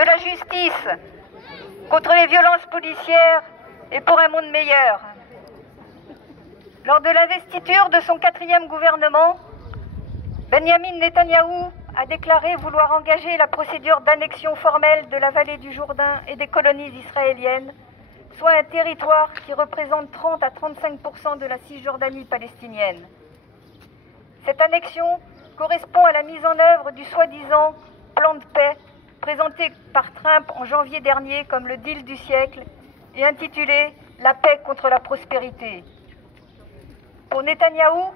de la justice contre les violences policières et pour un monde meilleur. Lors de l'investiture de son 4e gouvernement, Benyamin Netanyahou a déclaré vouloir engager la procédure d'annexion formelle de la vallée du Jourdain et des colonies israéliennes, soit un territoire qui représente 30 à 35% de la Cisjordanie palestinienne. Cette annexion correspond à la mise en œuvre du soi-disant plan de paix présenté par Trump en janvier dernier comme le deal du siècle et intitulé « La paix contre la prospérité ». Pour Netanyahou,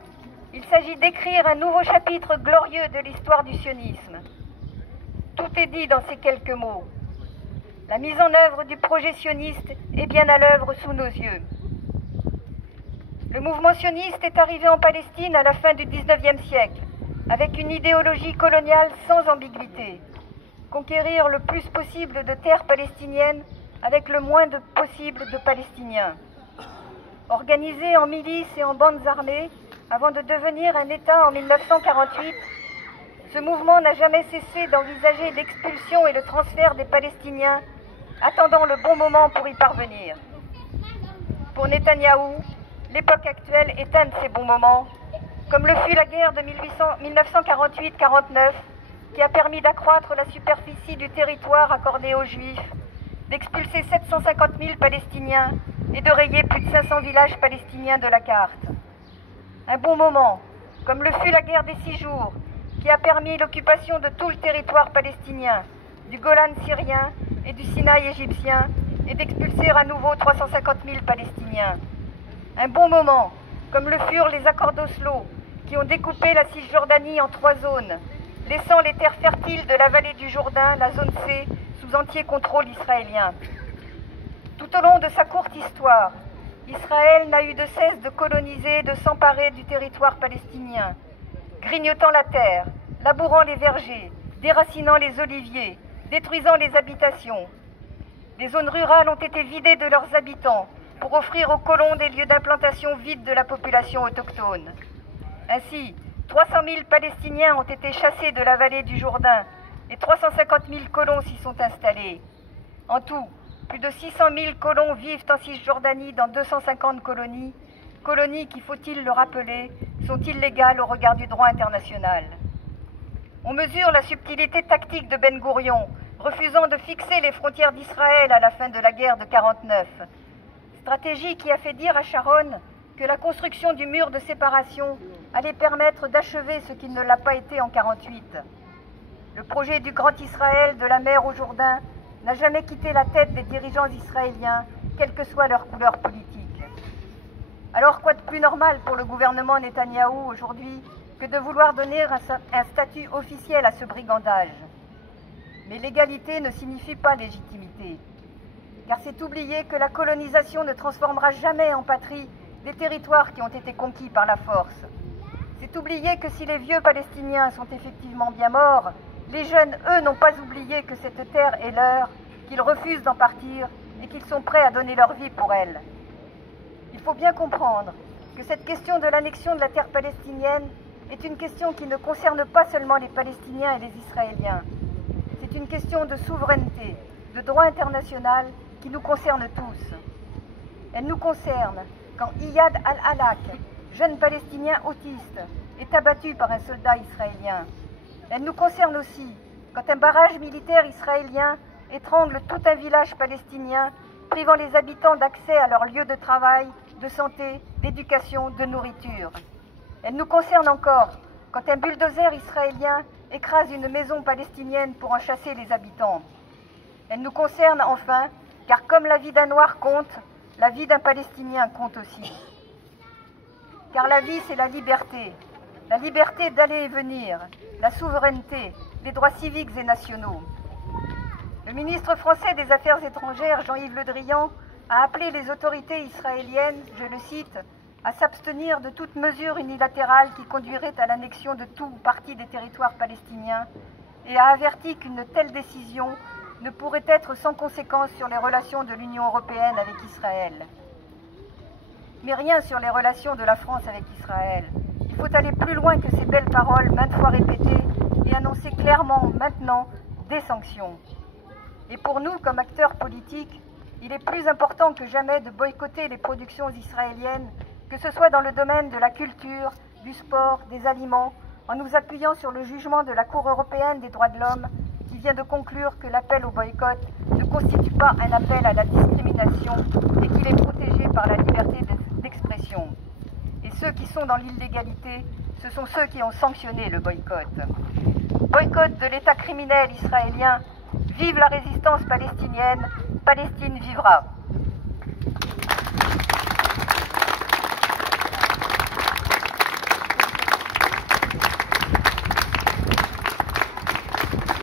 il s'agit d'écrire un nouveau chapitre glorieux de l'histoire du sionisme. Tout est dit dans ces quelques mots. La mise en œuvre du projet sioniste est bien à l'œuvre sous nos yeux. Le mouvement sioniste est arrivé en Palestine à la fin du XIXe siècle, avec une idéologie coloniale sans ambiguïté. Conquérir le plus possible de terres palestiniennes avec le moins possible de Palestiniens. Organisé en milices et en bandes armées, avant de devenir un État en 1948, ce mouvement n'a jamais cessé d'envisager l'expulsion et le transfert des Palestiniens, attendant le bon moment pour y parvenir. Pour Netanyahou, l'époque actuelle est un de ces bons moments, comme le fut la guerre de 1948-49, qui a permis d'accroître la superficie du territoire accordé aux Juifs, d'expulser 750 000 Palestiniens et de rayer plus de 500 villages palestiniens de la carte. Un bon moment, comme le fut la guerre des 6 jours, qui a permis l'occupation de tout le territoire palestinien, du Golan syrien et du Sinaï égyptien, et d'expulser à nouveau 350 000 Palestiniens. Un bon moment, comme le furent les accords d'Oslo, qui ont découpé la Cisjordanie en 3 zones, laissant les terres fertiles de la vallée du Jourdain, la zone C, sous entier contrôle israélien. Tout au long de sa courte histoire, Israël n'a eu de cesse de coloniser et de s'emparer du territoire palestinien, grignotant la terre, labourant les vergers, déracinant les oliviers, détruisant les habitations. Les zones rurales ont été vidées de leurs habitants pour offrir aux colons des lieux d'implantation vides de la population autochtone. Ainsi, 300 000 Palestiniens ont été chassés de la vallée du Jourdain et 350 000 colons s'y sont installés. En tout, plus de 600 000 colons vivent en Cisjordanie dans 250 colonies, colonies qui, faut-il le rappeler, sont illégales au regard du droit international. On mesure la subtilité tactique de Ben Gourion, refusant de fixer les frontières d'Israël à la fin de la guerre de 1949. Stratégie qui a fait dire à Sharon que la construction du mur de séparation allait permettre d'achever ce qui ne l'a pas été en 1948. Le projet du Grand Israël de la mer au Jourdain n'a jamais quitté la tête des dirigeants israéliens, quelle que soit leur couleur politique. Alors quoi de plus normal pour le gouvernement Netanyahou aujourd'hui que de vouloir donner un statut officiel à ce brigandage? Mais l'égalité ne signifie pas légitimité, car c'est oublier que la colonisation ne transformera jamais en patrie des territoires qui ont été conquis par la force. C'est oublier que si les vieux Palestiniens sont effectivement bien morts, les jeunes, eux, n'ont pas oublié que cette terre est leur, qu'ils refusent d'en partir et qu'ils sont prêts à donner leur vie pour elle. Il faut bien comprendre que cette question de l'annexion de la terre palestinienne est une question qui ne concerne pas seulement les Palestiniens et les Israéliens. C'est une question de souveraineté, de droit international qui nous concerne tous. Elle nous concerne quand Iyad al-Halak, jeune Palestinien autiste, est abattu par un soldat israélien. Elle nous concerne aussi quand un barrage militaire israélien étrangle tout un village palestinien, privant les habitants d'accès à leurs lieux de travail, de santé, d'éducation, de nourriture. Elle nous concerne encore quand un bulldozer israélien écrase une maison palestinienne pour en chasser les habitants. Elle nous concerne enfin, car comme la vie d'un Noir compte, la vie d'un Palestinien compte aussi. Car la vie, c'est la liberté d'aller et venir, la souveraineté, les droits civiques et nationaux. Le ministre français des Affaires étrangères, Jean-Yves Le Drian, a appelé les autorités israéliennes, je le cite, à s'abstenir de toute mesure unilatérale qui conduirait à l'annexion de tout ou partie des territoires palestiniens et a averti qu'une telle décision ne pourrait être sans conséquence sur les relations de l'Union européenne avec Israël. Mais rien sur les relations de la France avec Israël. Il faut aller plus loin que ces belles paroles maintes fois répétées et annoncer clairement, maintenant, des sanctions. Et pour nous, comme acteurs politiques, il est plus important que jamais de boycotter les productions israéliennes, que ce soit dans le domaine de la culture, du sport, des aliments, en nous appuyant sur le jugement de la Cour européenne des droits de l'homme, qui vient de conclure que l'appel au boycott ne constitue pas un appel à la discrimination et qu'il est protégé par la liberté d'expression. Et ceux qui sont dans l'illégalité, ce sont ceux qui ont sanctionné le boycott. Boycott de l'État criminel israélien, vive la résistance palestinienne, Palestine vivra.